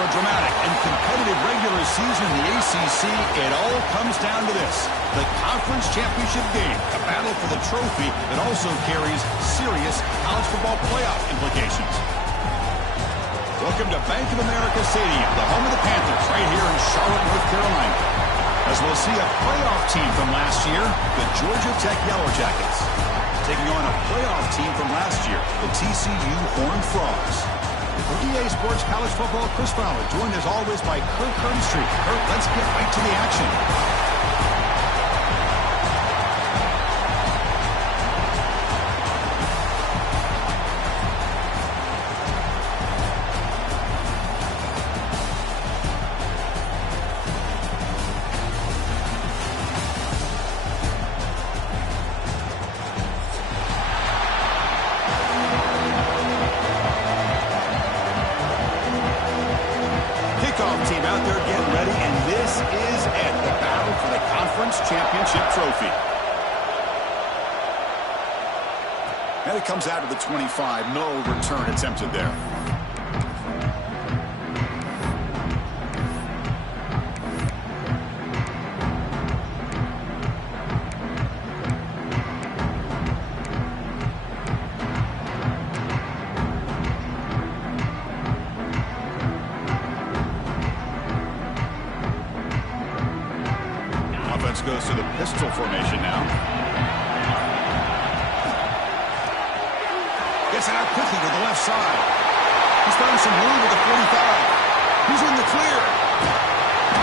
a dramatic and competitive regular season in the ACC, it all comes down to this: the conference championship game, a battle for the trophy that also carries serious college football playoff implications. Welcome to Bank of America Stadium, the home of the Panthers, right here in Charlotte, North Carolina. As we'll see a playoff team from last year, the Georgia Tech Yellow Jackets, taking on a playoff team from last year, the TCU Horned Frogs. For EA Sports College Football, Chris Fowler, joined as always by Kurt Kernstreet. Kurt, let's get right to the action. Team out there getting ready, and this is it, the battle for the conference championship trophy. And it comes out of the 25. No return attempted there. Goes to the pistol formation now. Gets it out quickly to the left side. He's found some room with the 45. He's in the clear.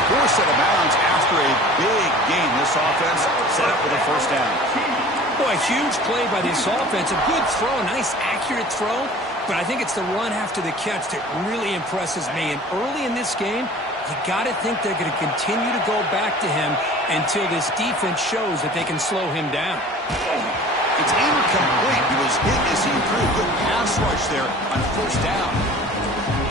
Forced out of bounds after a big gain. This offense set up with a first down. Boy, huge play by this offense. A good throw, a nice accurate throw. But I think it's the run after the catch that really impresses me. And early in this game, you got to think they're going to continue to go back to him until this defense shows that they can slow him down. It's incomplete. He was hit as he threw. Good pass rush there on first down.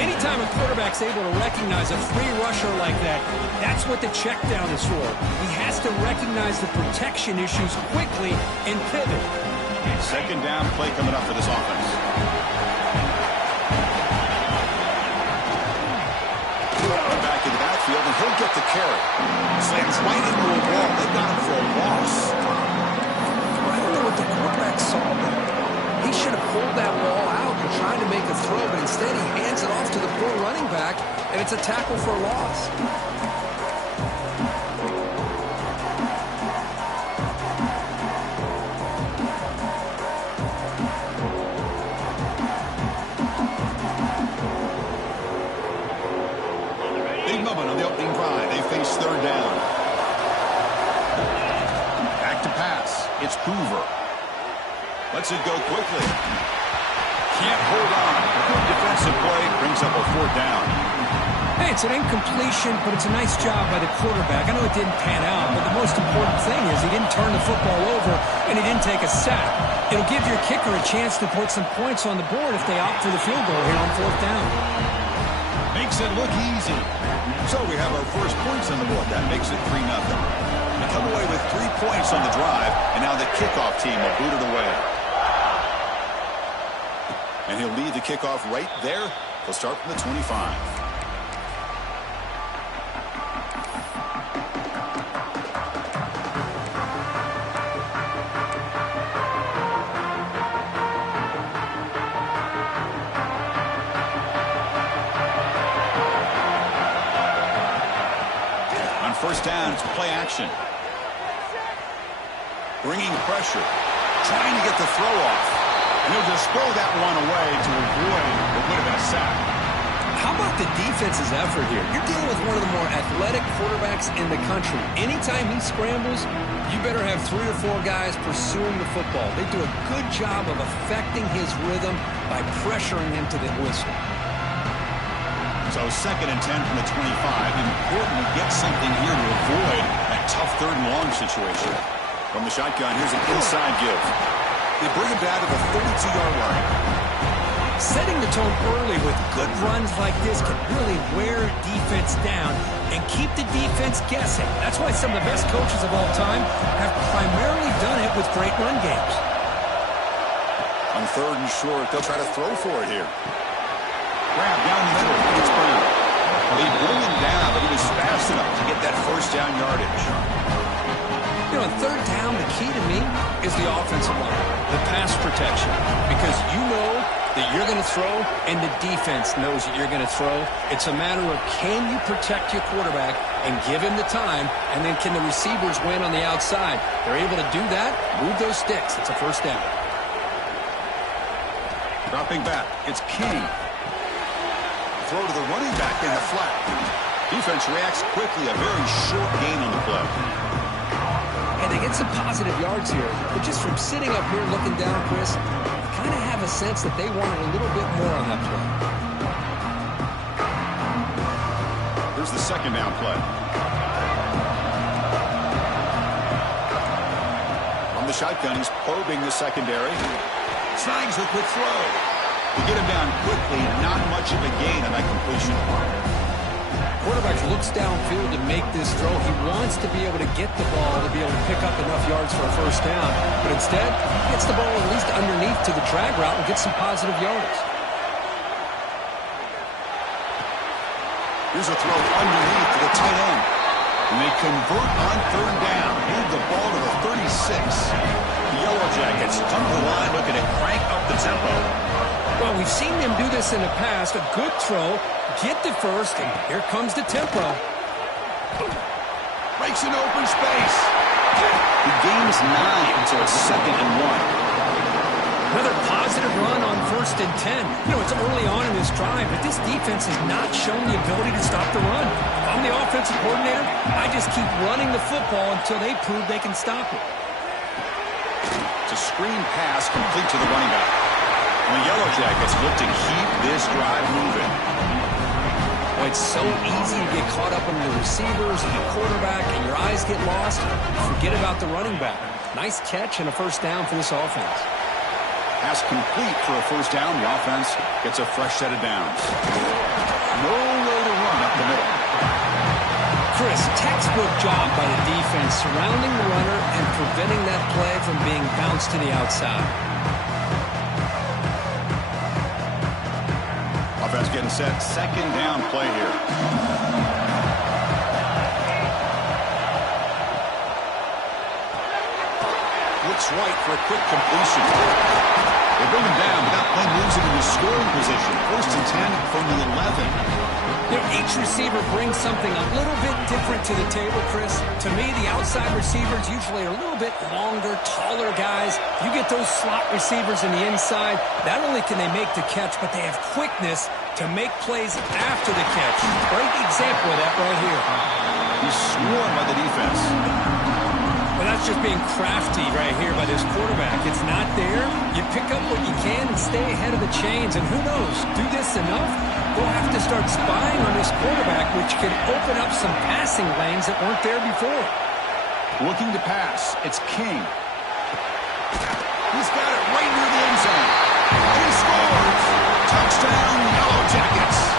Anytime a quarterback's able to recognize a free rusher like that, that's what the check down is for. He has to recognize the protection issues quickly and pivot. Second down play coming up for this offense. Back in the backfield, and he'll get the carry. Slams right into a wall. They got him for a loss. I don't know what the quarterback saw there. He should have pulled that ball out and tried to make a throw, but instead he hands it off to the poor running back, and it's a tackle for a loss. On the opening drive, they face third down. Back to pass. It's Hoover. Lets it go quickly. Can't hold on. Good defensive play brings up a fourth down. Hey, it's an incompletion, but it's a nice job by the quarterback. I know it didn't pan out, but the most important thing is he didn't turn the football over and he didn't take a sack. It'll give your kicker a chance to put some points on the board if they opt for the field goal here on fourth down. Makes it look easy. So we have our first points on the board. That makes it 3-0. They come away with 3 points on the drive, and now the kickoff team will boot it away. And he'll lead the kickoff right there. He'll start from the 25. First down, it's play action. Bringing pressure. Trying to get the throw off. And he'll just throw that one away to avoid what would have been a sack. How about the defense's effort here? You're dealing with one of the more athletic quarterbacks in the country. Anytime he scrambles, you better have 3 or 4 guys pursuing the football. They do a good job of affecting his rhythm by pressuring him to the whistle. So 2nd and 10 from the 25. Important to get something here to avoid that tough 3rd and long situation. From the shotgun, here's an inside give. They bring him down to the 32-yard line. Setting the tone early with good runs like this can really wear defense down and keep the defense guessing. That's why some of the best coaches of all time have primarily done it with great run games. On 3rd and short, they'll try to throw for it here. Grab down the middle. It's Brown. They bring him down, but he was fast enough to get that first down yardage. You know, on third down, the key to me is the offensive line, the pass protection, because you know that you're going to throw and the defense knows that you're going to throw. It's a matter of can you protect your quarterback and give him the time, and then can the receivers win on the outside? They're able to do that, move those sticks. It's a first down. Dropping back, it's King. Throw to the running back in the flat. Defense reacts quickly, a very short gain on the play. And they get some positive yards here, but just from sitting up here looking down, Chris, you kind of have a sense that they wanted a little bit more on that play. Here's the second down play. From the shotgun, he's probing the secondary. Snags the quick throw. To get him down quickly, not much of a gain on that completion. Quarterback looks downfield to make this throw. He wants to be able to get the ball to be able to pick up enough yards for a first down. But instead, he gets the ball at least underneath to the drag route and gets some positive yards. Here's a throw underneath to the tight end. And they convert on third down. Move the ball to the 36. The Yellow Jackets come to the line looking to crank up the tempo. Well, we've seen them do this in the past. A good throw, get the first, and here comes the tempo. Breaks an open space. He gains 9, so it's 2nd and 1. Another positive run on 1st and 10. You know, it's early on in this drive, but this defense has not shown the ability to stop the run. If I'm the offensive coordinator, I just keep running the football until they prove they can stop it. It's a screen pass complete to the running back. The Yellow Jackets look to keep this drive moving. Well, it's so easy to get caught up on the receivers and the quarterback, and your eyes get lost. Forget about the running back. Nice catch and a first down for this offense. Pass complete for a first down. The offense gets a fresh set of downs. No way to run up the middle. Chris, textbook job by the defense surrounding the runner and preventing that play from being bounced to the outside. Offense getting set. Second down play here. Looks right for a quick completion. They bring him down, but that play moves him into scoring position. 1st and 10 from the 11. You know, each receiver brings something a little bit different to the table, Chris. To me, the outside receivers usually are a little bit longer, taller guys. You get those slot receivers in the inside, not only can they make the catch, but they have quickness to make plays after the catch. Great example of that right here. He's swarmed by the defense. Well, that's just being crafty right here by this quarterback. It's not there. You pick up what you can and stay ahead of the chains. And who knows, do this enough, we'll have to start spying on this quarterback, which can open up some passing lanes that weren't there before. Looking to pass. It's King. He's got it right near the end zone. He scores. Touchdown, Yellow Jackets.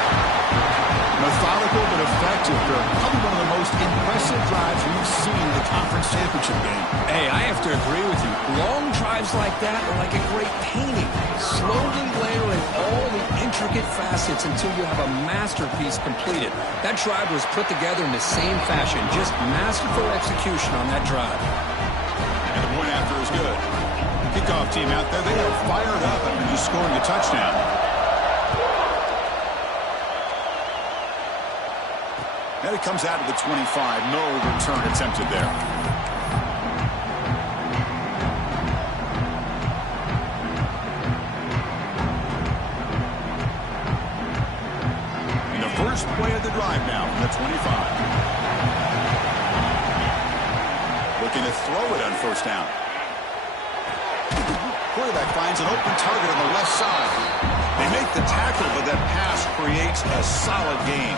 Methodical but effective. Probably one of the most impressive drives we've seen in the conference championship game. Hey, I have to agree with you. Long drives like that are like a great painting. Slowly layering all the intricate facets until you have a masterpiece completed. That drive was put together in the same fashion. Just masterful execution on that drive. And the point after is good. Kickoff team out there, they are fired up after just scoring a touchdown. And it comes out to the 25. No return attempted there. And the first play of the drive now from the 25. Looking to throw it on first down. Quarterback finds an open target on the left side. They make the tackle, but that pass creates a solid gain.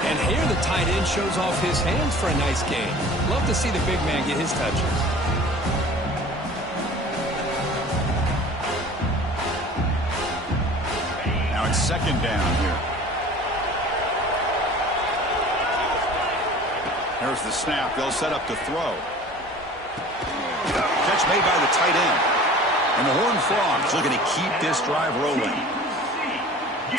And here the tight end shows off his hands for a nice game. Love to see the big man get his touches. Now it's second down here. There's the snap. They'll set up to throw. Catch made by the tight end. And the Horned Frogs looking to keep this drive rolling.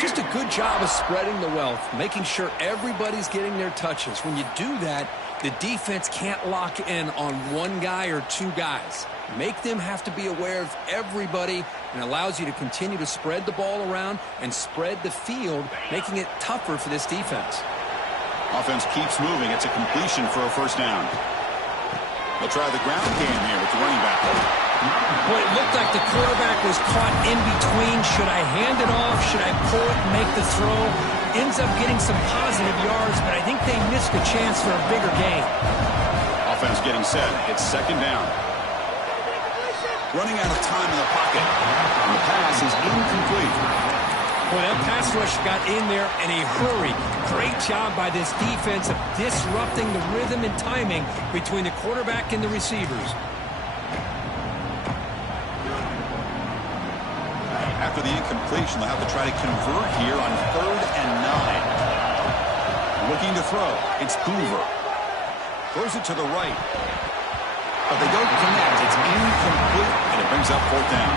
Just a good job of spreading the wealth, making sure everybody's getting their touches. When you do that, the defense can't lock in on one guy or two guys. Make them have to be aware of everybody, and allows you to continue to spread the ball around and spread the field, making it tougher for this defense. Offense keeps moving. It's a completion for a first down. They'll try the ground game here with the running back. Boy, it looked like the quarterback was caught in between. Should I hand it off? Should I pull it and make the throw? Ends up getting some positive yards, but I think they missed a chance for a bigger gain. Offense getting set. It's second down. Running out of time in the pocket. And the pass is incomplete. Boy, that pass rush got in there in a hurry. Great job by this defense of disrupting the rhythm and timing between the quarterback and the receivers. After the incompletion, they'll have to try to convert here on 3rd and 9. Looking to throw. It's Hoover. Throws it to the right. But they don't connect. It's incomplete, and it brings up 4th down.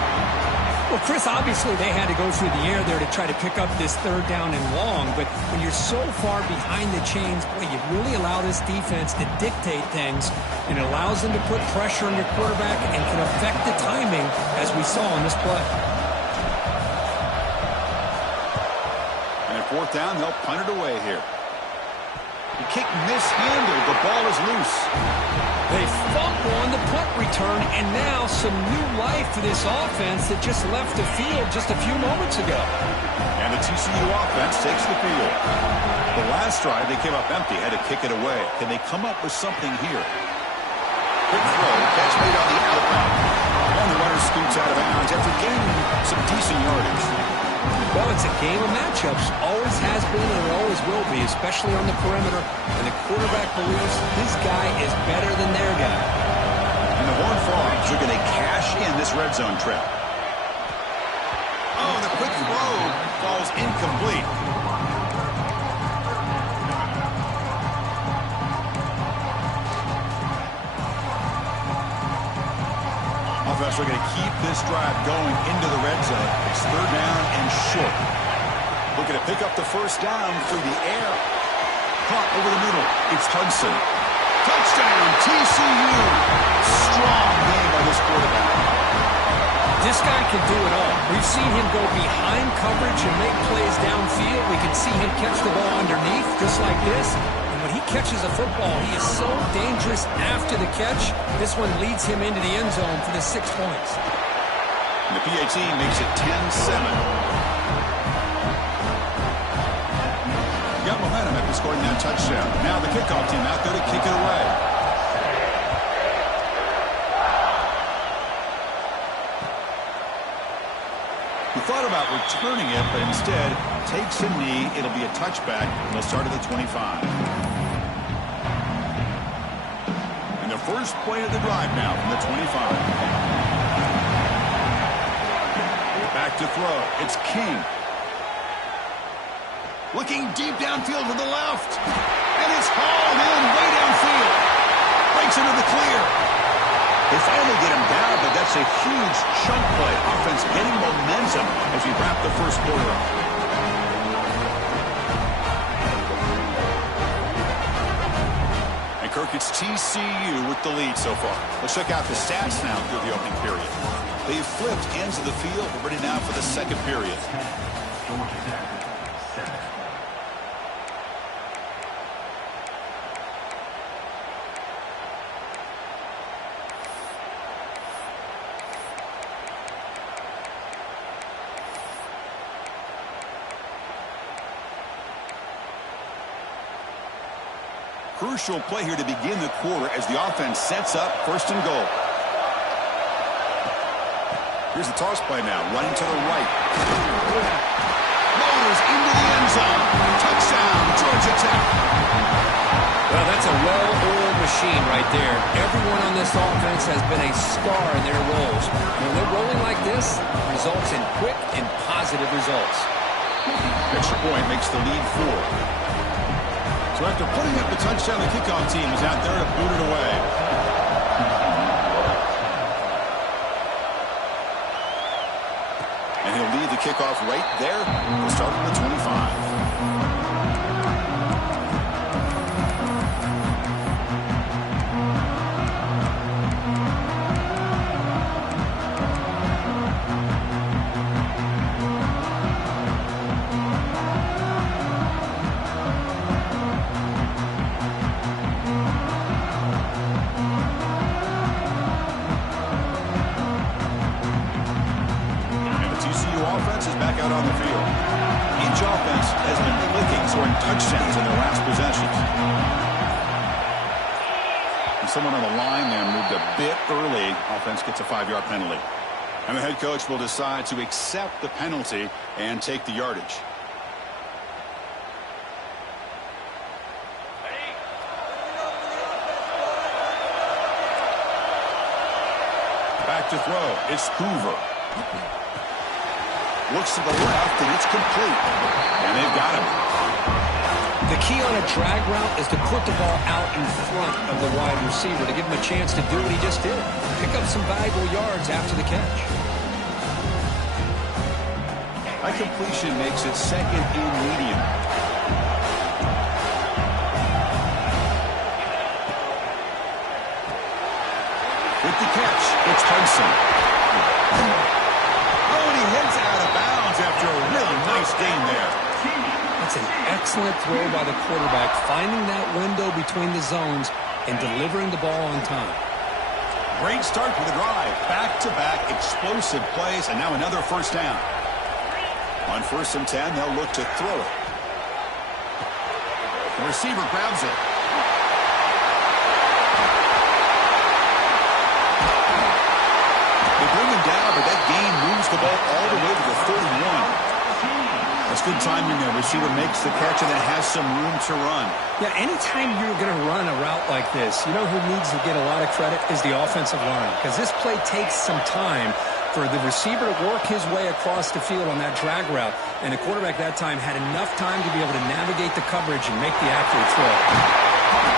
Well, Chris, obviously they had to go through the air there to try to pick up this 3rd down and long, but when you're so far behind the chains, boy, you really allow this defense to dictate things, and it allows them to put pressure on your quarterback and can affect the timing, as we saw in this play. And at 4th down, they'll punt it away here. The kick mishandled. The ball is loose. They fumble on the punt return, and now some new life for this offense that just left the field just a few moments ago. And the TCU offense takes the field. The last drive, they came up empty, had to kick it away. Can they come up with something here? Quick throw, catch made on the outbound. And the runner scoots out of bounds after gaining some decent yardage. Well, it's a game of matchups. Always has been and it always will be, especially on the perimeter. And the quarterback believes his guy is better than their guy. And the Horned Frogs are going to cash in this red zone trap. Oh, the quick throw falls incomplete. Offense are going to keep this drive going into the red zone. It's 3rd down and short. Looking to pick up the first down through the air. Caught over the middle. It's Hudson. Touchdown, TCU. Strong game by this quarterback. This guy can do it all. We've seen him go behind coverage and make plays downfield. We can see him catch the ball underneath just like this. And when he catches a football, he is so dangerous after the catch. This one leads him into the end zone for the 6 points. And the PAT makes it 10-7. Got momentum after scoring that touchdown. Now the kickoff team out there to kick it away. He thought about returning it, but instead takes a knee. It'll be a touchback, and they'll start at the 25. And the first play of the drive now from the 25. Back to throw. It's King. Looking deep downfield to the left. And it's hauled in way downfield. Breaks into the clear. They finally get him down, but that's a huge chunk play. Offense getting momentum as we wrap the first quarter up. And Kirk, it's TCU with the lead so far. Let's check out the stats now through the opening period. They've flipped ends of the field. We're ready now for the second period. Crucial play here to begin the quarter as the offense sets up 1st and goal. Here's the toss play now, running to the right. Motors into the end zone. Touchdown, Georgia Tech. Well, that's a well-oiled machine right there. Everyone on this offense has been a star in their roles. When they're rolling like this, it results in quick and positive results. Extra point makes the lead 4. So after putting up the touchdown, the kickoff team is out there to boot it away. And he'll lead the kickoff right there. We'll start at the 25. On the field. Each offense has been clicking, scoring touchdowns in their last possessions. And someone on the line there moved a bit early. Offense gets a 5-yard penalty. And the head coach will decide to accept the penalty and take the yardage. Back to throw. It's Hoover. Looks to the left, and it's complete. And they've got him. The key on a drag route is to put the ball out in front of the wide receiver to give him a chance to do what he just did. Pick up some valuable yards after the catch. That completion makes it second and medium. With the catch, it's Hudson. Heads out of bounds after a really nice game there. That's an excellent throw by the quarterback, finding that window between the zones and delivering the ball on time. Great start for the drive. Back-to-back explosive plays, and now another first down. On 1st and 10, they'll look to throw it. The receiver grabs it. They bring him down, but that gain moves the ball all the way to the 31. That's good timing there. Receiver makes the catch and then has some room to run. Yeah, anytime you're going to run a route like this, you know who needs to get a lot of credit is the offensive line, because this play takes some time for the receiver to work his way across the field on that drag route, and the quarterback that time had enough time to be able to navigate the coverage and make the accurate throw.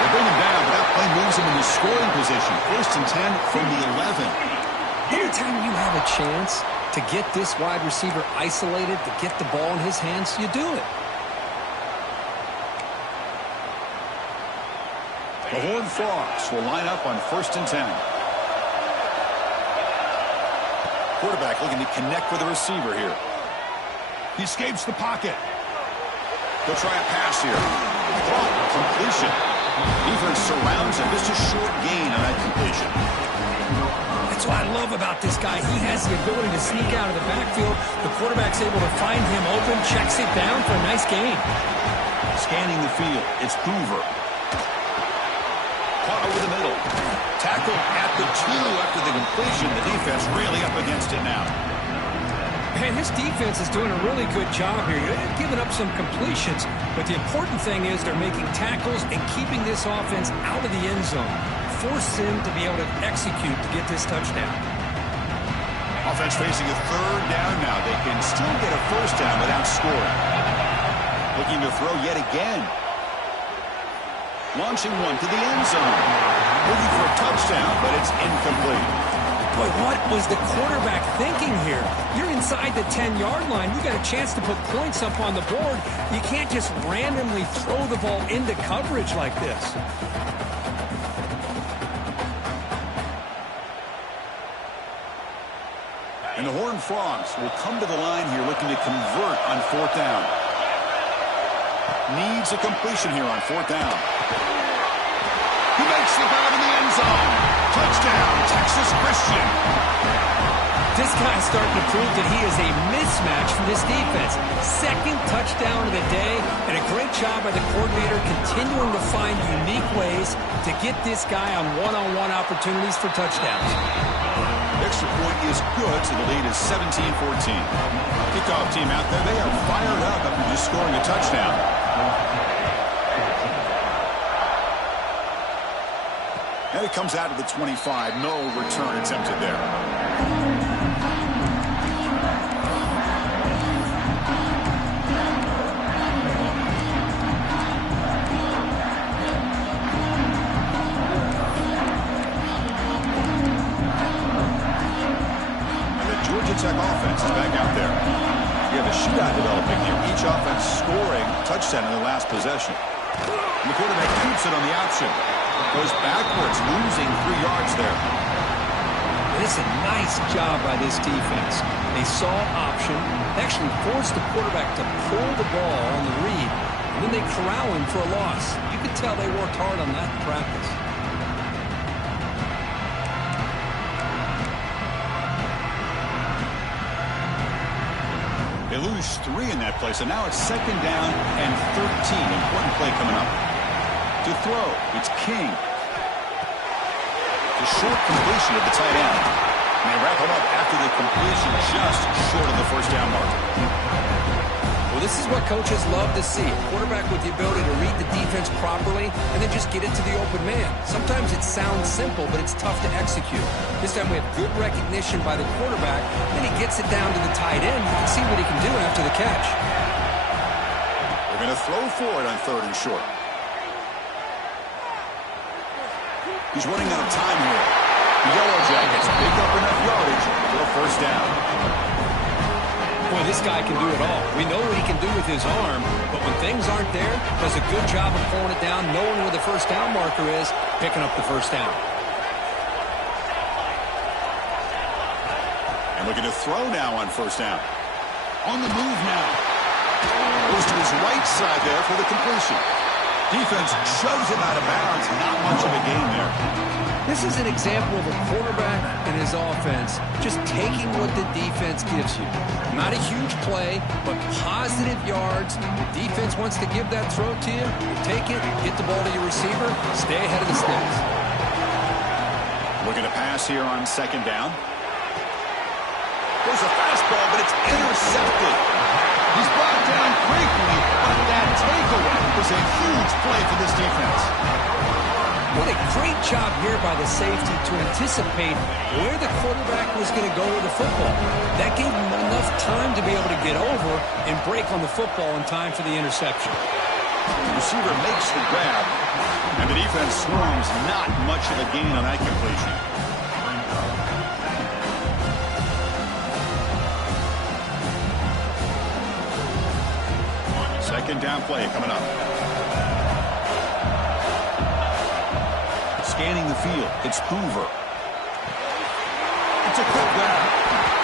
They bring him down, but that play moves him into scoring position. 1st and 10 from the 11. Anytime you have a chance to get this wide receiver isolated, to get the ball in his hands, you do it. The Horned Frogs will line up on 1st and 10. Quarterback looking to connect with the receiver here. He escapes the pocket. He'll try a pass here. Caught. Completion. Defense surrounds him. Just a short gain on that completion. That's what I love about this guy. He has the ability to sneak out of the backfield. The quarterback's able to find him open, checks it down for a nice gain. Scanning the field, it's Hoover. Caught over the middle. Tackled at the 2 after the completion. The defense really up against it now. Man, this defense is doing a really good job here. They're giving up some completions, but the important thing is they're making tackles and keeping this offense out of the end zone. Force him to be able to execute to get this touchdown. Offense facing a 3rd down now. They can still get a 1st down without scoring. Looking to throw yet again. Launching one to the end zone. Looking for a touchdown, but it's incomplete. Boy, what was the quarterback thinking here? You're inside the 10-yard line. You got a chance to put points up on the board. You can't just randomly throw the ball into coverage like this. And the Horned Frogs will come to the line here looking to convert on 4th down. Needs a completion here on 4th down. He makes the grab in the end zone. Touchdown, Texas Christian. This guy's starting to prove that he is a mismatch for this defense. 2nd touchdown of the day, and a great job by the coordinator continuing to find unique ways to get this guy on one-on-one opportunities for touchdowns. Extra point is good, so the lead is 17-14. Kickoff team out there, they are fired up after just scoring a touchdown. And it comes out of the 25. No return attempted there. Tech offense is back out there. You have a shootout developing here. Each offense scoring a touchdown in their last possession. And the quarterback keeps it on the option. Goes backwards, losing 3 yards there. It's a nice job by this defense. They saw option. They actually forced the quarterback to pull the ball on the read, and then they corral him for a loss. You could tell they worked hard on that in practice. They lose 3 in that play, so now it's 2nd down and 13. Important play coming up. To throw, it's King. The short completion of the tight end. And they wrap it up after the completion just short of the first down mark. Well, this is what coaches love to see. A quarterback with the ability to read the defense properly and then just get it to the open man. Sometimes it sounds simple, but it's tough to execute. This time we have good recognition by the quarterback. Then he gets it down to the tight end. You can see what he can do after the catch. They're going to throw for it on 3rd and short. He's running out of time here. The Yellow Jackets pick up enough yardage for a first down. Boy, this guy can do it all. We know what he can do with his arm, but when things aren't there, does a good job of pulling it down, knowing where the first down marker is, picking up the first down. And looking to throw now on first down. On the move now. Goes to his right side there for the completion. Defense shoves him out of bounds. Not much of a gain there. This is an example of a quarterback and his offense just taking what the defense gives you. Not a huge play, but positive yards. The defense wants to give that throw to you. Take it, get the ball to your receiver, stay ahead of the sticks. Looking to pass here on 2nd down. There's a fastball, but it's intercepted. He's brought down quickly, but that takeaway was a huge play for this defense. What a great job here by the safety to anticipate where the quarterback was going to go with the football. That gave him enough time to be able to get over and break on the football in time for the interception. The receiver makes the grab, and the defense swarms. Not much of a gain on that completion. Second down play coming up. Scanning the field, it's Hoover. It's a quick grab.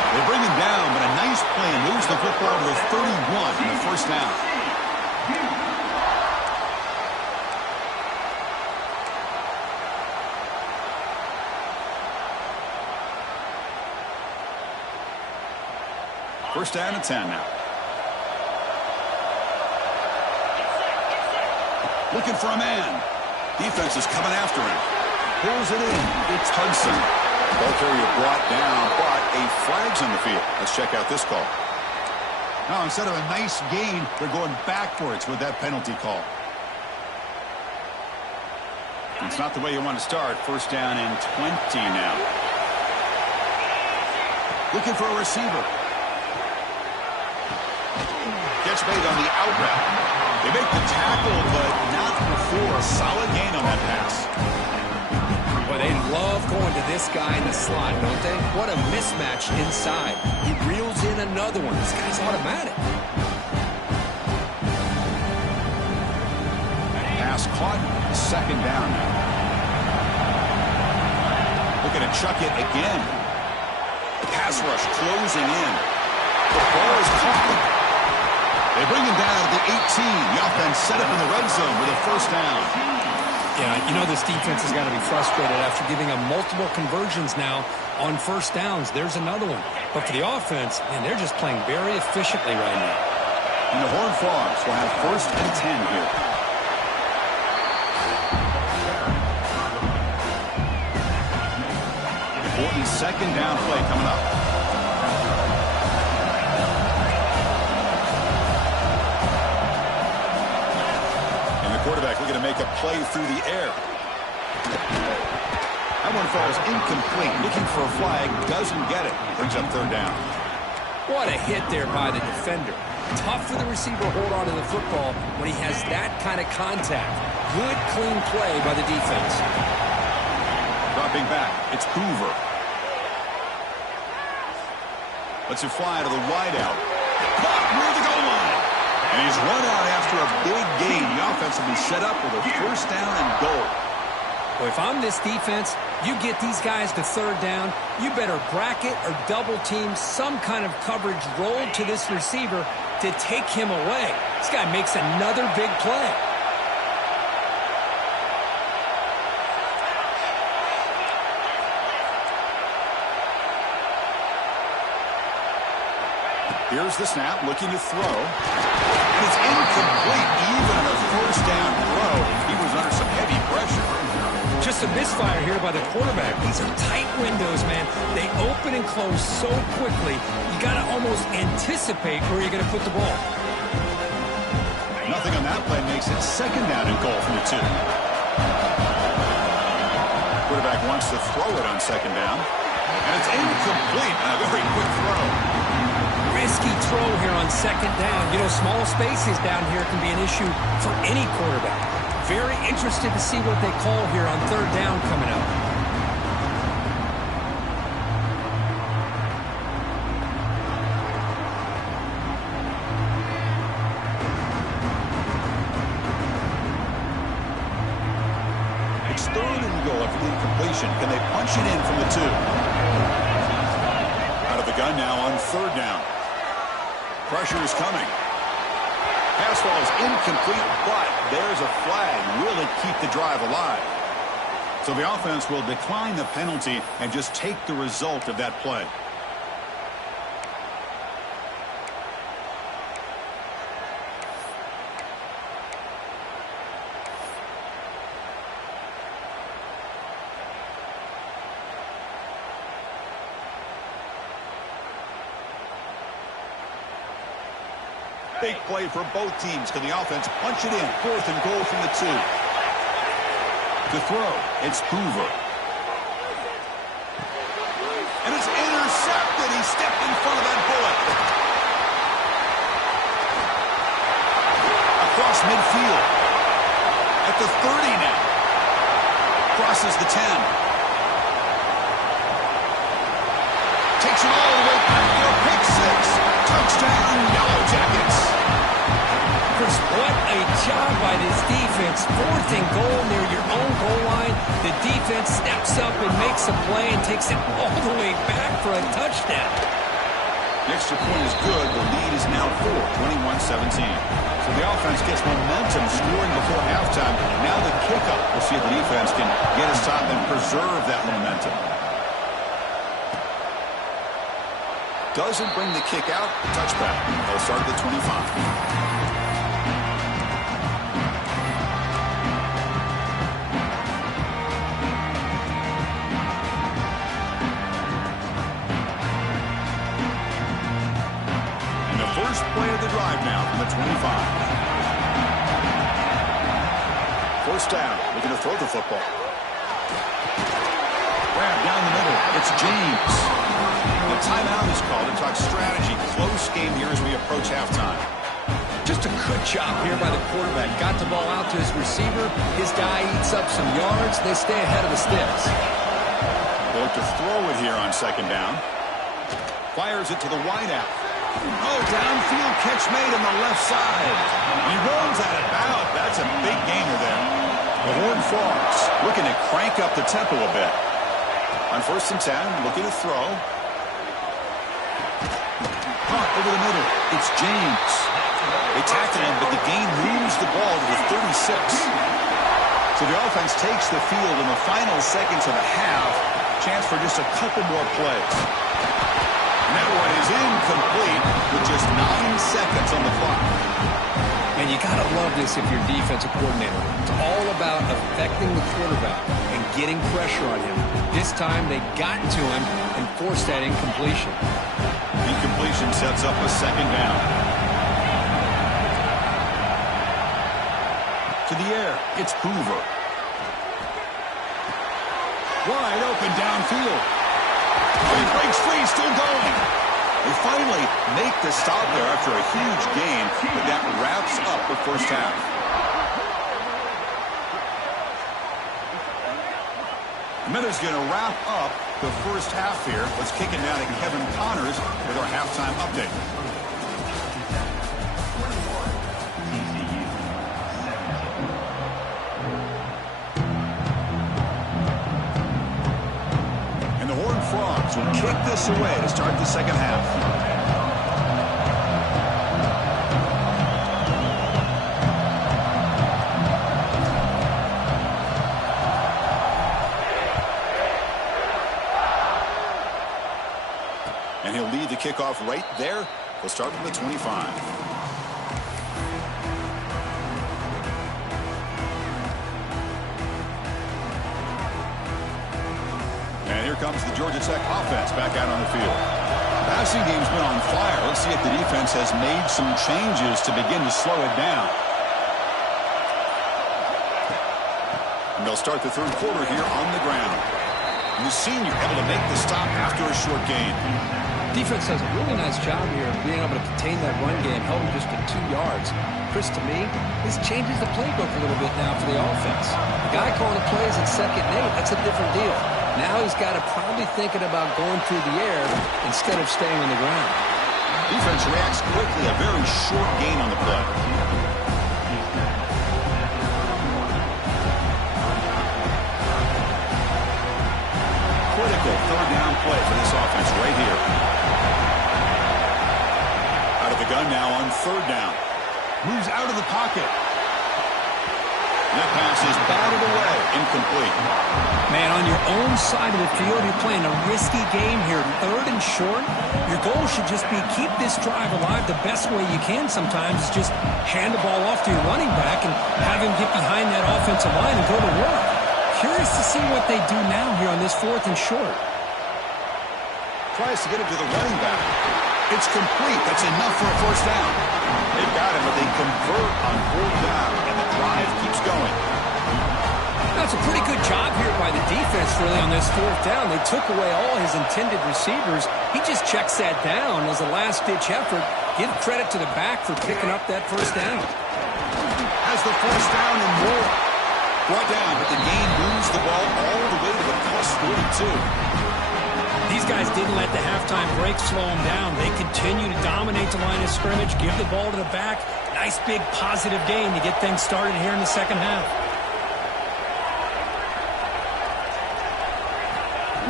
They bring him down, but a nice play and moves the football to the 31 in the first down. First down and 10 now. Looking for a man. Defense is coming after him. Pulls it in. It's Hudson. Ball carrier brought down, but a flag's on the field. Let's check out this call. Now, instead of a nice gain, they're going backwards with that penalty call. It's not the way you want to start. First down and 20 now. Looking for a receiver. Gets made on the out route. They make the tackle, but not before a solid gain on that pass. Boy, they love going to this guy in the slot, don't they? What a mismatch inside. He reels in another one. This guy's automatic. Pass caught. Second down now. Looking to chuck it again. The pass rush closing in. The ball is caught. They bring him down to the 18. The offense set up in the red zone with a first down. Yeah, you know this defense has got to be frustrated after giving them multiple conversions now on first downs. There's another one. But for the offense, man, they're just playing very efficiently right now. And the Horned Frogs will have first and 10 here. Important second down play coming up. Quarterback looking to make a play through the air. That one falls incomplete. Looking for a flag. Doesn't get it. Brings up third down. What a hit there by the defender. Tough for the receiver to hold on to the football when he has that kind of contact. Good, clean play by the defense. Dropping back. It's Hoover. A Let's it fly to the wideout. Caught near the goal line. And he's run out after a big gain. The offense will be set up with a first down and goal. Well, if I'm this defense, you get these guys to third down, you better bracket or double team some kind of coverage rolled to this receiver to take him away. This guy makes another big play. Here's the snap, looking to throw. And it's incomplete, even on a first down throw. He was under some heavy pressure. Just a misfire here by the quarterback. These are tight windows, man. They open and close so quickly, you got to almost anticipate where you're going to put the ball. Nothing on that play makes it second down and goal from the 2. Quarterback wants to throw it on second down. And it's incomplete. A very quick throw. Risky throw here on second down. You know, small spaces down here can be an issue for any quarterback. Very interested to see what they call here on third down coming up. It's third and goal after the incompletion. Can they punch it in from the 2? Out of the gun now on third down. Pressure is coming. Pass ball is incomplete, but there's a flag. Will it keep the drive alive? So the offense will decline the penalty and just take the result of that play. Big play for both teams. Can the offense punch it in? Fourth and goal from the 2. To throw, it's Hoover. And it's intercepted. He stepped in front of that bullet. Across midfield. At the 30 now. Crosses the 10. Takes it all the way back for a pick 6. Touchdown, Yellow Jackets. Chris, what a job by this defense. Fourth and goal near your own goal line. The defense steps up and makes a play and takes it all the way back for a touchdown. The extra point is good. The lead is now 4, 21-17. So the offense gets momentum scoring before halftime. Now the kickoff. We'll see if the defense can get a stop and preserve that momentum. Doesn't bring the kick out. Touchback. They'll start at the 25. First play of the drive now from the 25. First down. Looking to throw the football. Grab down the middle. It's James. The timeout is called to talk strategy. Close game here as we approach halftime. Just a good job here by the quarterback. Got the ball out to his receiver. His guy eats up some yards. They stay ahead of the sticks. They look to throw it here on second down. Fires it to the wideout. Oh, downfield catch made on the left side. He runs out of bounds. That's a big gainer there. The horn falls, looking to crank up the tempo a bit. On first and 10, looking to throw. Caught over the middle. It's James. They tackle him, but the gain moves the ball to the 36. So the offense takes the field in the final seconds of the half. Chance for just a couple more plays. And that one is incomplete with just 9 seconds on the clock. And you got to love this if you're defensive coordinator. It's all about affecting the quarterback and getting pressure on him. This time they got to him and forced that incompletion. Incompletion sets up a second down. To the air, it's Hoover. Wide open downfield. Oh, he breaks free, still going. They finally make the stop there after a huge gain, but that wraps up the first half. Minutes going to wrap up the first half here. Let's kick it now to Kevin Connors with our halftime update. And the Horned Frogs will kick this away to start the second half. And he'll lead the kickoff right there. He'll start from the 25. And here comes the Georgia Tech offense back out on the field. Passing game's been on fire. Let's see if the defense has made some changes to begin to slow it down. And they'll start the third quarter here on the ground. And the senior able to make the stop after a short gain. Defense does a really nice job here of being able to contain that run game, held him just to 2 yards. Chris, to me, this changes the playbook a little bit now for the offense. The guy calling the plays at 2nd and 8, that's a different deal. Now he's got to probably thinking about going through the air instead of staying on the ground. Defense reacts quickly, a very short gain on the play. Critical third down play for this offense right here. Out of the gun now on third down. Moves out of the pocket. And that pass is batted away. Incomplete. Man, on your own side of the field, you're playing a risky game here. 3rd and short. Your goal should just be keep this drive alive the best way you can sometimes is just hand the ball off to your running back and have him get behind that offensive line and go to work. Curious to see what they do now here on this 4th and short. Tries to get it to the running back. It's complete. That's enough for a first down. They've got him, but they convert on 4th down, and the drive keeps going. That's a pretty good job here by the defense, really, on this 4th down. They took away all his intended receivers. He just checks that down as a last-ditch effort. Give credit to the back for picking up that first down. Has the first down and more. Brought down, but the gain moves the ball all the way to the plus 42. These guys didn't let the halftime break slow them down. They continue to dominate the line of scrimmage, give the ball to the back. Nice big positive gain to get things started here in the second half.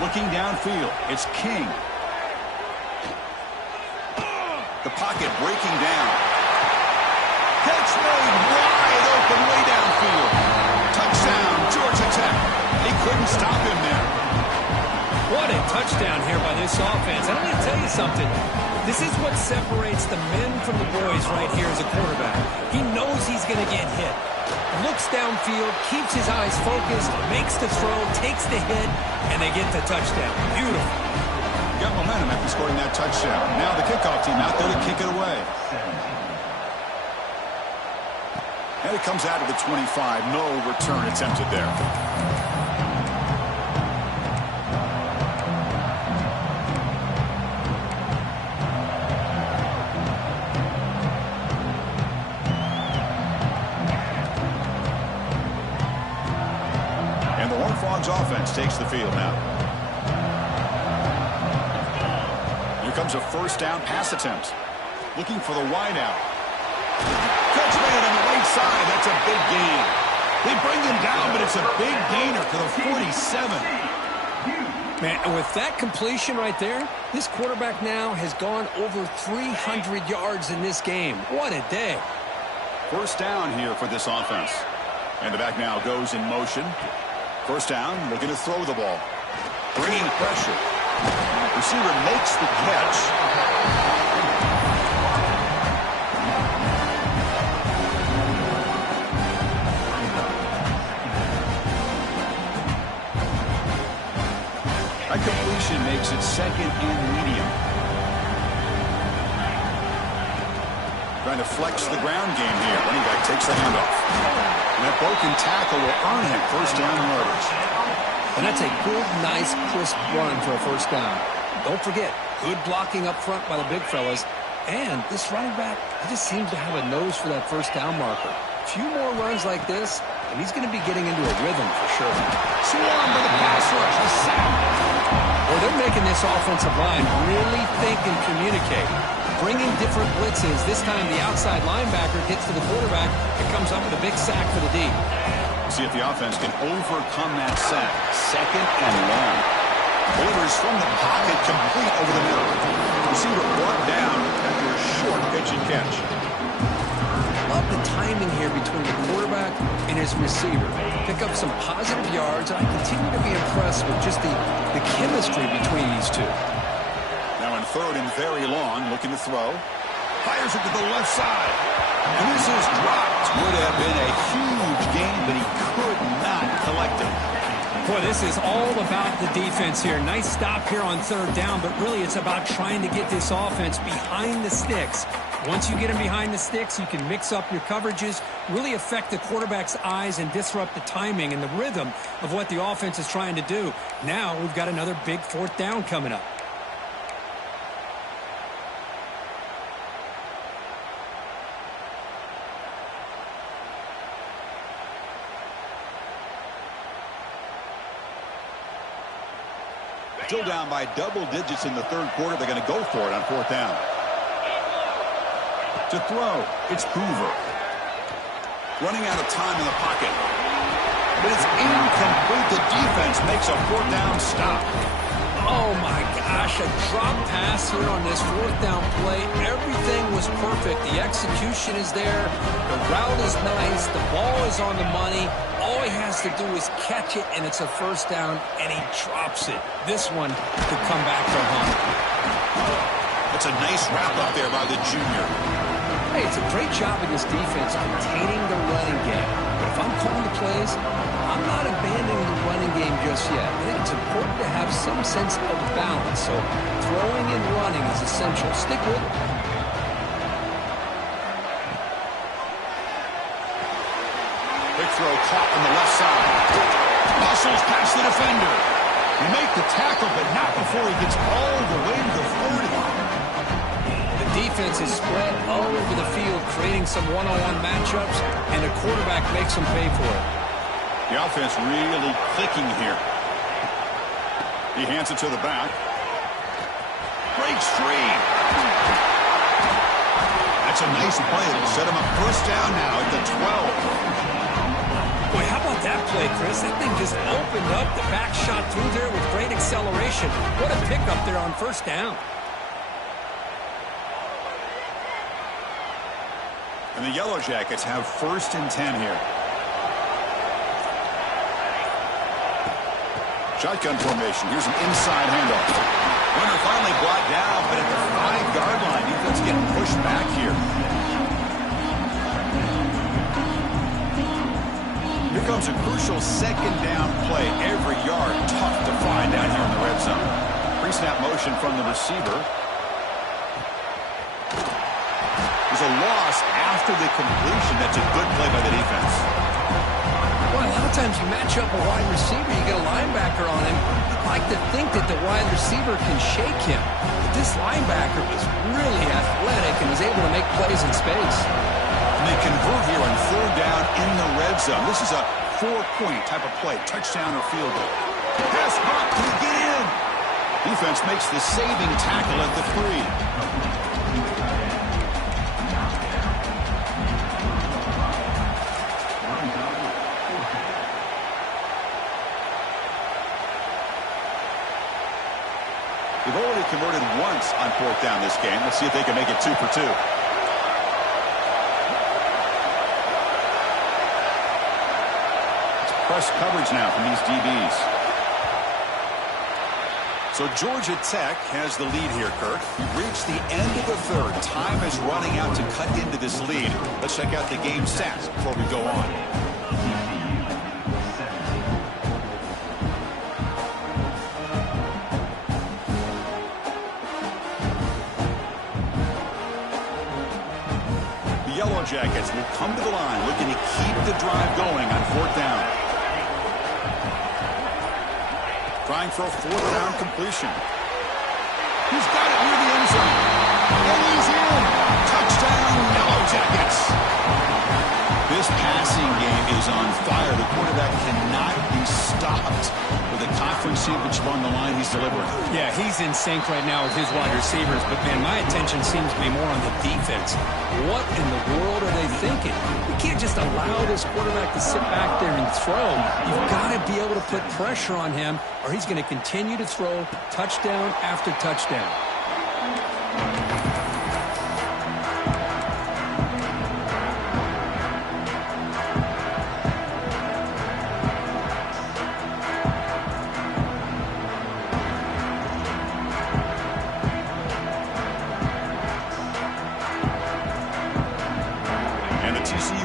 Looking downfield, it's King. The pocket breaking down. Catch made wide open way downfield. Touchdown, Georgia Tech. They couldn't stop him there. What a touchdown here by this offense. I'm going to tell you something. This is what separates the men from the boys right here as a quarterback. He knows he's going to get hit. Looks downfield, keeps his eyes focused, makes the throw, takes the hit, and they get the touchdown. Beautiful. Got momentum after scoring that touchdown. Now the kickoff team out there to kick it away. And it comes out of the 25. No return attempted there. And the Horned Frogs offense takes the field now. Here comes a first down pass attempt. Looking for the wide out. Catch made on the right side. That's a big gain. They bring him down, but it's a big gainer to the 47. Man, and with that completion right there, this quarterback now has gone over 300 yards in this game. What a day. First down here for this offense. And the back now goes in motion. First down, looking to throw the ball. Bringing pressure. Receiver makes the catch. That completion makes it second and medium. Trying to flex the ground game here. Running back takes the handoff. And that broken tackle will earn him first down yardage. And that's a good, nice, crisp run for a first down. Don't forget, good blocking up front by the big fellas. And this running back, he just seems to have a nose for that first down marker. A few more runs like this, and he's going to be getting into a rhythm for sure. Swarmed by the pass rush. A sack. Well, they're making this offensive line really think and communicate. Bringing different blitzes. This time the outside linebacker gets to the quarterback and comes up with a big sack for the D. See if the offense can overcome that sack. Second and long. Delivers from the pocket, complete over the middle. Receiver brought down after a short pitch and catch. Love the timing here between the quarterback and his receiver. Pick up some positive yards, and I continue to be impressed with just the chemistry between these two. Now in third and very long, looking to throw. Fires it to the left side. And this is dropped. Would have been a huge gain, but he could not collect it. Boy, this is all about the defense here. Nice stop here on third down, but really it's about trying to get this offense behind the sticks. Once you get them behind the sticks, you can mix up your coverages, really affect the quarterback's eyes and disrupt the timing and the rhythm of what the offense is trying to do. Now we've got another big fourth down coming up. Still down by double digits in the third quarter. They're going to go for it on fourth down. To throw, it's Hoover. Running out of time in the pocket. But it's incomplete. The defense makes a fourth down stop. Oh, my gosh, a drop pass here on this fourth down play. Everything was perfect. The execution is there. The route is nice. The ball is on the money. All he has to do is catch it, and it's a first down, and he drops it. This one could come back to haunt. It's a nice wrap up there by the junior. Hey, it's a great job of this defense containing the running game. But if I'm calling the plays, I'm not abandoning the running game just yet. I think it's important to have some sense of balance. So throwing and running is essential. Stick with it. Big throw caught on the left side. Muscles past the defender. He make the tackle, but not before he gets all the way to the 40. Defense is spread all over the field, creating some one-on-one matchups, and the quarterback makes them pay for it. The offense really clicking here. He hands it to the back. Breaks free. That's a nice play. It'll set him up first down now at the 12. Boy, how about that play, Chris? That thing just opened up. The back shot through there with great acceleration. What a pickup there on first down. And the Yellow Jackets have first and 10 here. Shotgun formation. Here's an inside handoff. Runner finally brought down, but at the 5-yard line, defense getting pushed back here. Here comes a crucial second down play. Every yard tough to find down here in the red zone. Pre-snap motion from the receiver. There's a loss after the completion. That's a good play by the defense. Well, a lot of times you match up a wide receiver, you get a linebacker on him. I like to think that the wide receiver can shake him. But this linebacker was really athletic and was able to make plays in space. And they convert here on third down in the red zone. This is a 4-point type of play, touchdown or field goal. Pass block, can he get in? Defense makes the saving tackle at the 3. They've already converted once on fourth down this game. Let's see if they can make it 2 for 2. It's press coverage now from these DBs. So Georgia Tech has the lead here, Kirk. We've reached the end of the third. Time is running out to cut into this lead. Let's check out the game stats before we go on. Yellow Jackets will come to the line looking to keep the drive going on fourth down. Trying for a fourth down completion. He's got it near the end zone. And he's in. Touchdown, Yellow Jackets. This passing game is on fire delivering. Yeah, he's in sync right now with his wide receivers, but, man, my attention seems to be more on the defense. What in the world are they thinking? You can't just allow this quarterback to sit back there and throw. You've got to be able to put pressure on him, or he's going to continue to throw touchdown after touchdown.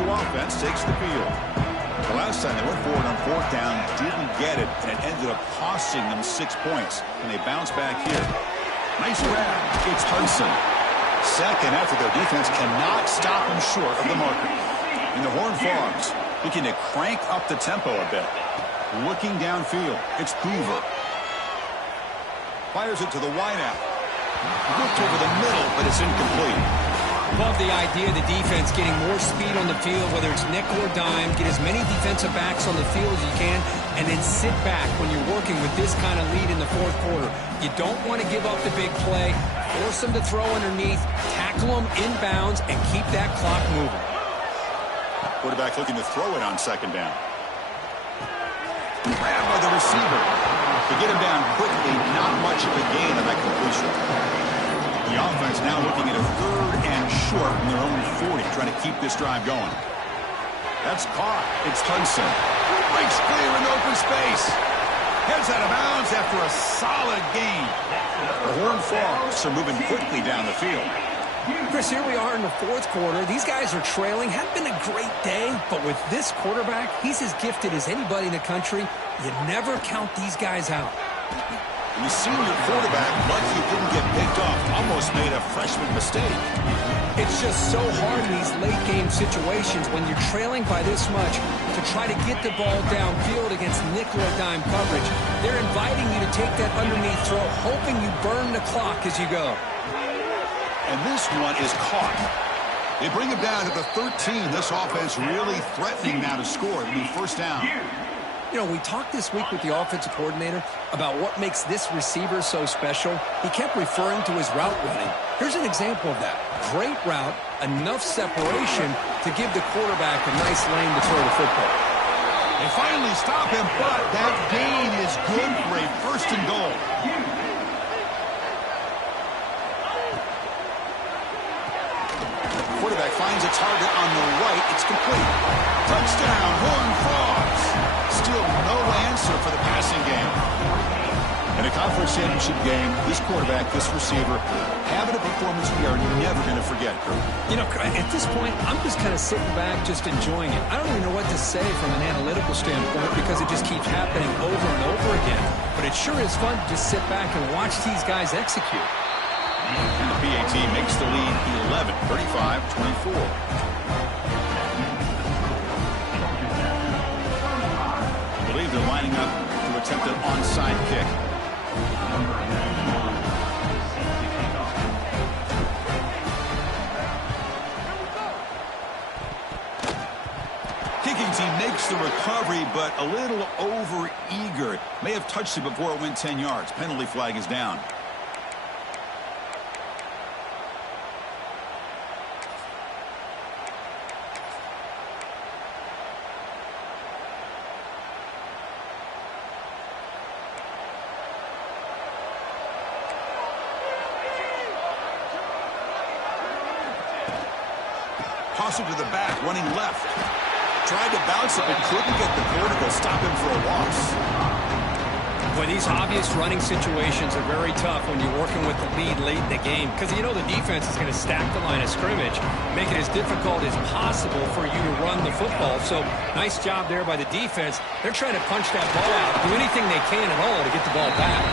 Offense takes the field. The last time they went forward on fourth down, didn't get it, and it ended up costing them 6 points. And they bounce back here. Nice grab. It's Hudson. Second after their defense cannot stop him short of the marker. And the Horned Frogs looking to crank up the tempo a bit. Looking downfield, it's Hoover. Fires it to the wideout. Looked over the middle, but it's incomplete. Love the idea of the defense getting more speed on the field, whether it's nickel or dime. Get as many defensive backs on the field as you can, and then sit back when you're working with this kind of lead in the fourth quarter. You don't want to give up the big play. Force them to throw underneath, tackle them inbounds, and keep that clock moving. Quarterback looking to throw it on second down. Grab by the receiver. To get him down quickly, not much of a gain on that completion. The offense now looking at a third and short from their own 40, trying to keep this drive going. That's caught. It's Hudson. Breaks clear in open space. Heads out of bounds after a solid gain. The Horned Frogs are moving quickly down the field. Chris, here we are in the fourth quarter. These guys are trailing. Hadn't been a great day, but with this quarterback, he's as gifted as anybody in the country. You never count these guys out. The senior quarterback, lucky he didn't get picked off, almost made a freshman mistake. It's just so hard in these late-game situations when you're trailing by this much to try to get the ball downfield against nickel or dime coverage. They're inviting you to take that underneath throw, hoping you burn the clock as you go. And this one is caught. They bring it down to the 13. This offense really threatening now to score. It'll be first down. You know, we talked this week with the offensive coordinator about what makes this receiver so special. He kept referring to his route running. Here's an example of that. Great route, enough separation to give the quarterback a nice lane to throw the football. They finally stop him, but that gain is good for a first and goal. Quarterback finds a target on the right. It's complete. Touchdown, Horned Frogs. Still no answer for the passing game. In a conference championship game, this quarterback, this receiver, having a performance we are never going to forget, Kurt. You know, at this point, I'm just kind of sitting back, just enjoying it. I don't even know what to say from an analytical standpoint because it just keeps happening over and over again. But it sure is fun to just sit back and watch these guys execute. And the PAT makes the lead 11, 35-24. I believe they're lining up to attempt an onside kick. Kicking team makes the recovery, but a little over-eager. May have touched it before it went 10 yards. Penalty flag is down. Toss it to the back, running left. Tried to bounce it, but couldn't get the vertical. Stop him for a loss. Boy, these obvious running situations are very tough when you're working with the lead late in the game because you know the defense is going to stack the line of scrimmage, make it as difficult as possible for you to run the football. So, nice job there by the defense. They're trying to punch that ball out, do anything they can at all to get the ball back.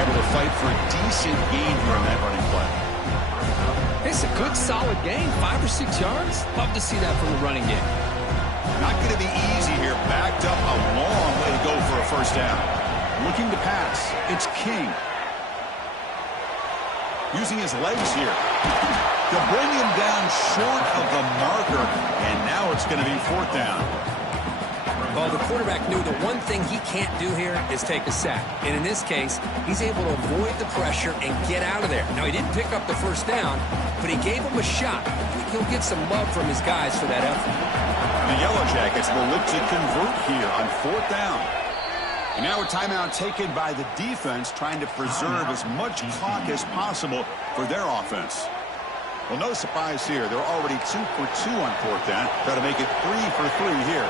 Able to fight for a decent gain here in that running play. It's a good, solid game, 5 or 6 yards. Love to see that from the running game. Not going to be easy here. Backed up a long way to go for a first down. Looking to pass. It's King. Using his legs here to bring him down short of the marker. And now it's going to be fourth down. Well, the quarterback knew the one thing he can't do here is take a sack. And in this case, he's able to avoid the pressure and get out of there. Now, he didn't pick up the first down, but he gave him a shot. I think he'll get some love from his guys for that effort. The Yellow Jackets will look to convert here on 4th down. And now a timeout taken by the defense, trying to preserve as much clock as possible for their offense. Well, no surprise here. They're already 2 for 2 on 4th down. Got to make it 3 for 3 here.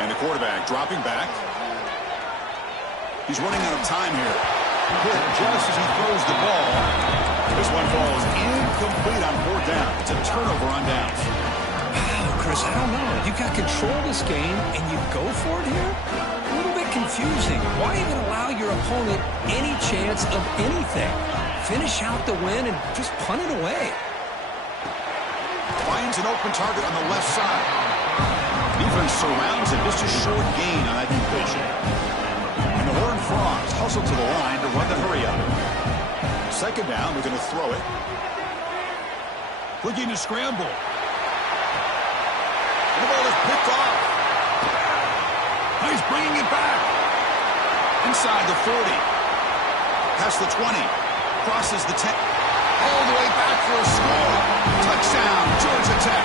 And the quarterback dropping back. He's running out of time here. Hit just as he throws the ball. This one falls incomplete on 4th down. It's a turnover on downs. Chris, I don't know. You got control of this game, and you go for it here? A little bit confusing. Why even allow your opponent any chance of anything? Finish out the win and just punt it away. Finds an open target on the left side. Defense surrounds it. Just a short gain on that completion. And the Horned Frogs hustle to the line to run the hurry up. 2nd down, they're going to throw it. Looking to scramble. The ball is picked off. He's bringing it back. Inside the 40. Past the 20. Crosses the 10. All the way back for a score. Touchdown, Georgia Tech.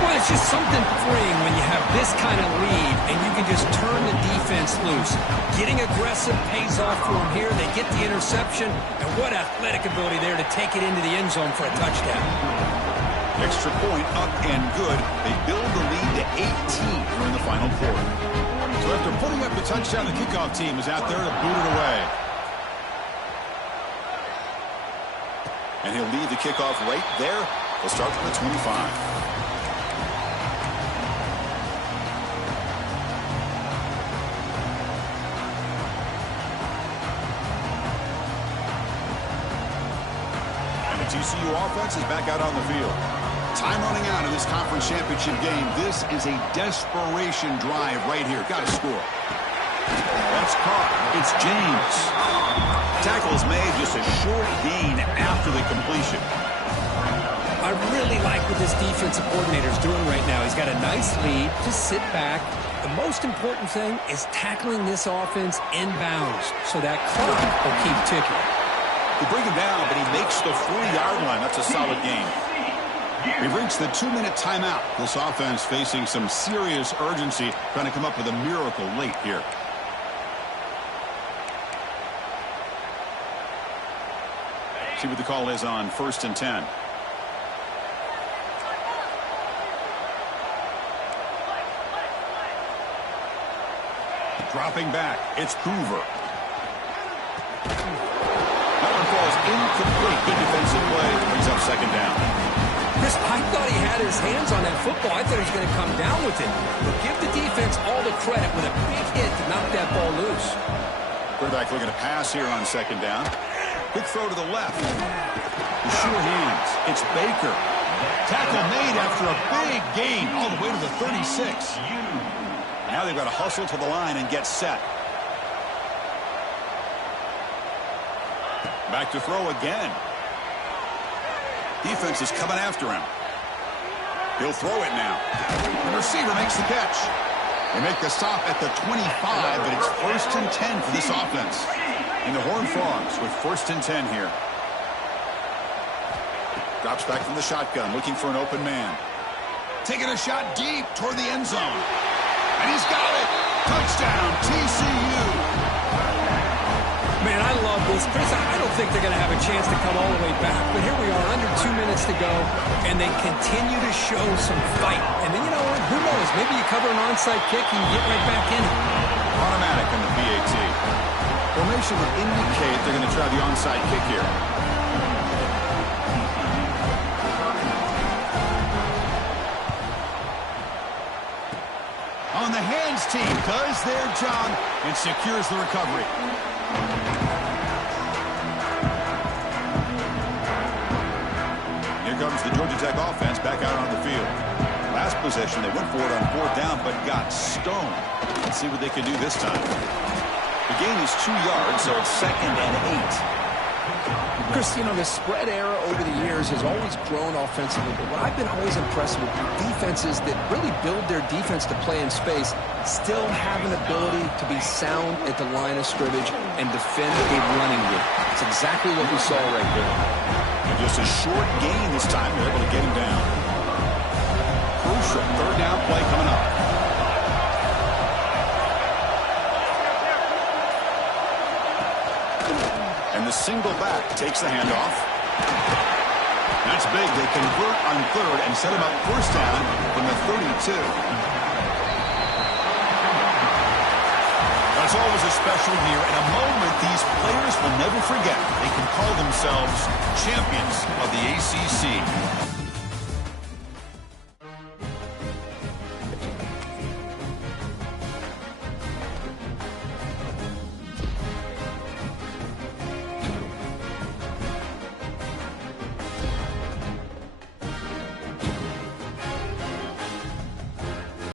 Well, it's just something freeing when you have this kind of lead and you can just turn the defense loose. Getting aggressive pays off for them here. They get the interception. And what athletic ability there to take it into the end zone for a touchdown. Extra point up and good. They build the lead to 18 during the final quarter. So after putting up the touchdown, the kickoff team is out there to boot it away. And he'll leave the kickoff right there. They'll start from the 25. TCU offense is back out on the field. Time running out in this conference championship game. This is a desperation drive right here. Got to score. That's caught. It's James. Tackle is made, just a short gain after the completion. I really like what this defensive coordinator is doing right now. He's got a nice lead. Just sit back. The most important thing is tackling this offense inbounds so that clock will keep ticking. They bring him down, but he makes the 40-yard line. That's a solid game. We've reached the 2-minute timeout. This offense facing some serious urgency, trying to come up with a miracle late here. See what the call is on 1st and 10. Dropping back, it's Hoover. Falls incomplete. Good defensive play. Brings up 2nd down. Chris, I thought he had his hands on that football. I thought he was going to come down with it. But give the defense all the credit with a big hit to knock that ball loose. Quarterback looking to pass here on 2nd down. Quick throw to the left. With sure hands. It's Baker. Tackle made after a big gain all the way to the 36. Now they've got to hustle to the line and get set. Back to throw again. Defense is coming after him. He'll throw it now. The receiver makes the catch. They make the stop at the 25, but it's 1st and 10 for this offense. And the Horned Frogs with 1st and 10 here. Drops back from the shotgun, looking for an open man. Taking a shot deep toward the end zone. And he's got it. Touchdown, TCU. Man, I love this. Chris, I don't think they're going to have a chance to come all the way back. But here we are, under 2 minutes to go, and they continue to show some fight. And then, you know what? Who knows? Maybe you cover an onside kick and you get right back in it. Automatic in the PAT. Formation would indicate they're going to try the onside kick here. On the hands team does their job and secures the recovery. Here comes the Georgia Tech offense back out on the field. Last possession, they went for it on 4th down, but got stoned. Let's see what they can do this time. The gain is 2 yards, so it's 2nd and 8. Chris, you know, the spread era over the years has always grown offensively, but what I've been always impressed with defenses that really build their defense to play in space still have an ability to be sound at the line of scrimmage and defend a running game. It's exactly what we saw right there. And just a short gain this time. They're able to get him down. Crucial third down play coming up. And the single back takes the handoff. That's big. They convert on third and set him up first down from the 32. That's always a special year and a moment these players will never forget. They can call themselves champions of the ACC.